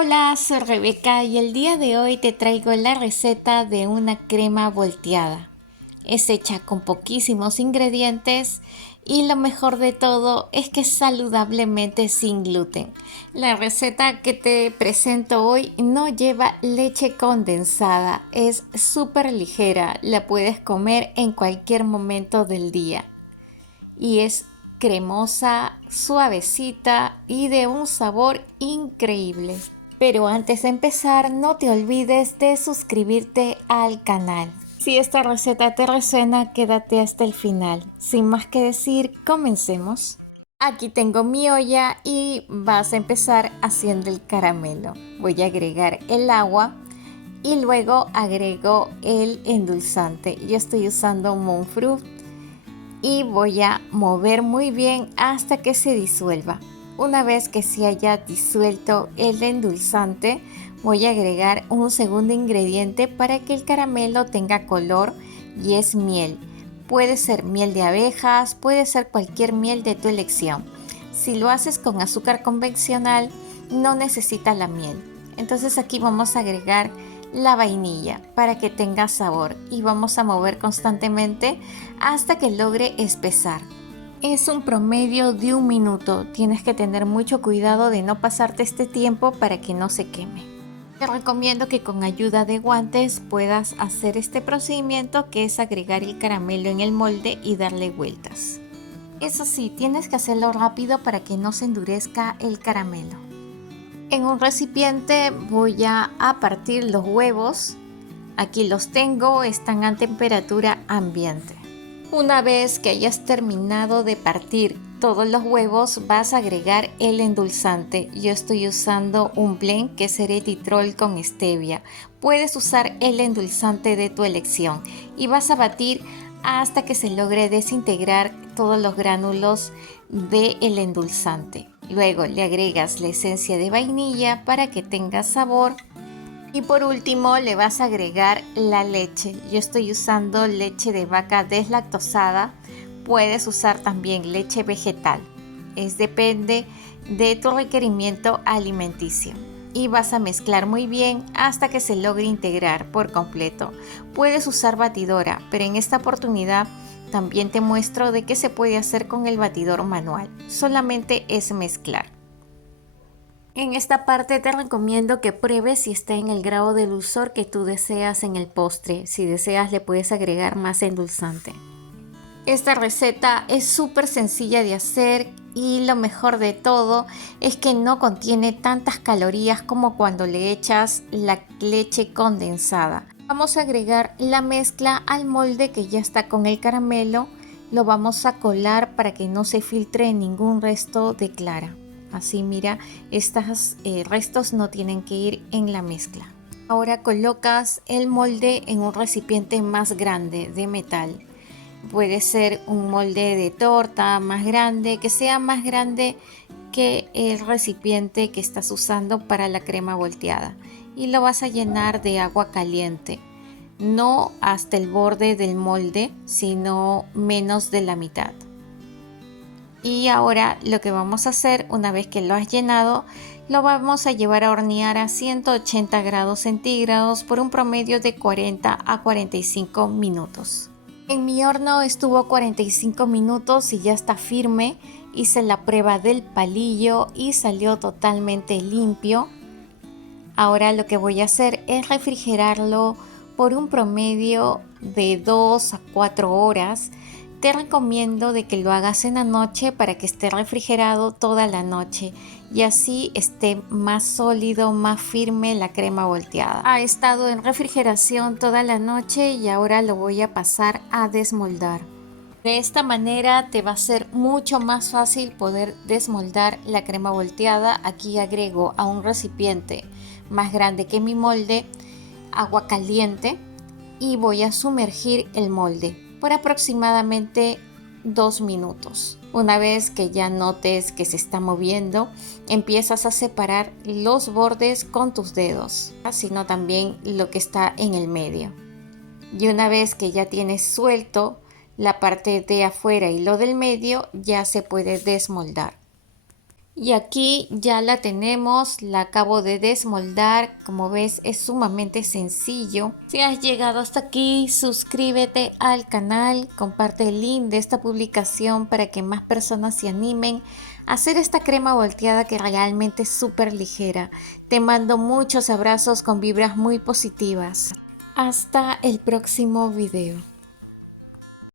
Hola, soy Rebeca y el día de hoy te traigo la receta de una crema volteada. Es hecha con poquísimos ingredientes y lo mejor de todo es que es saludablemente sin gluten. La receta que te presento hoy no lleva leche condensada, es súper ligera, la puedes comer en cualquier momento del día y es cremosa, suavecita y de un sabor increíble. Pero antes de empezar, no te olvides de suscribirte al canal. Si esta receta te resuena, quédate hasta el final. Sin más que decir, comencemos. Aquí tengo mi olla y vas a empezar haciendo el caramelo. Voy a agregar el agua y luego agrego el endulzante. Yo estoy usando monk fruit y voy a mover muy bien hasta que se disuelva. Una vez que se haya disuelto el endulzante, voy a agregar un segundo ingrediente para que el caramelo tenga color y es miel. Puede ser miel de abejas, puede ser cualquier miel de tu elección. Si lo haces con azúcar convencional, no necesitas la miel. Entonces aquí vamos a agregar la vainilla para que tenga sabor y vamos a mover constantemente hasta que logre espesar. Es un promedio de 1 minuto, tienes que tener mucho cuidado de no pasarte este tiempo para que no se queme. Te recomiendo que con ayuda de guantes puedas hacer este procedimiento, que es agregar el caramelo en el molde y darle vueltas. Eso sí, tienes que hacerlo rápido para que no se endurezca el caramelo. En un recipiente voy a partir los huevos. Aquí los tengo, están a temperatura ambiente. Una vez que hayas terminado de partir todos los huevos, vas a agregar el endulzante. Yo estoy usando un blend que es eritritol con stevia. Puedes usar el endulzante de tu elección y vas a batir hasta que se logre desintegrar todos los gránulos del endulzante. Luego le agregas la esencia de vainilla para que tenga sabor. Y por último le vas a agregar la leche. Yo estoy usando leche de vaca deslactosada. Puedes usar también leche vegetal. Depende de tu requerimiento alimenticio. Y vas a mezclar muy bien hasta que se logre integrar por completo. Puedes usar batidora, pero en esta oportunidad también te muestro de qué se puede hacer con el batidor manual. Solamente es mezclar. En esta parte te recomiendo que pruebes si está en el grado de dulzor que tú deseas en el postre. Si deseas, le puedes agregar más endulzante. Esta receta es súper sencilla de hacer y lo mejor de todo es que no contiene tantas calorías como cuando le echas la leche condensada. Vamos a agregar la mezcla al molde que ya está con el caramelo. Lo vamos a colar para que no se filtre ningún resto de clara. Así, mira, estos restos no tienen que ir en la mezcla. Ahora colocas el molde en un recipiente más grande de metal. Puede ser un molde de torta más grande, que sea más grande que el recipiente que estás usando para la crema volteada. Y lo vas a llenar de agua caliente. No hasta el borde del molde, sino menos de la mitad. Y ahora lo que vamos a hacer, una vez que lo has llenado, lo vamos a llevar a hornear a 180 grados centígrados por un promedio de 40 a 45 minutos. En mi horno estuvo 45 minutos y ya está firme. Hice la prueba del palillo y salió totalmente limpio. Ahora lo que voy a hacer es refrigerarlo por un promedio de 2 a 4 horas. Te recomiendo de que lo hagas en la noche para que esté refrigerado toda la noche y así esté más sólido, más firme la crema volteada. Ha estado en refrigeración toda la noche y ahora lo voy a pasar a desmoldar. De esta manera te va a ser mucho más fácil poder desmoldar la crema volteada. Aquí agrego a un recipiente más grande que mi molde agua caliente y voy a sumergir el molde por aproximadamente 2 minutos. Una vez que ya notes que se está moviendo, empiezas a separar los bordes con tus dedos, sino también lo que está en el medio. Y una vez que ya tienes suelto la parte de afuera y lo del medio, ya se puede desmoldar. Y aquí ya la tenemos, la acabo de desmoldar, como ves es sumamente sencillo. Si has llegado hasta aquí, suscríbete al canal, comparte el link de esta publicación para que más personas se animen a hacer esta crema volteada que realmente es súper ligera. Te mando muchos abrazos con vibras muy positivas. Hasta el próximo video.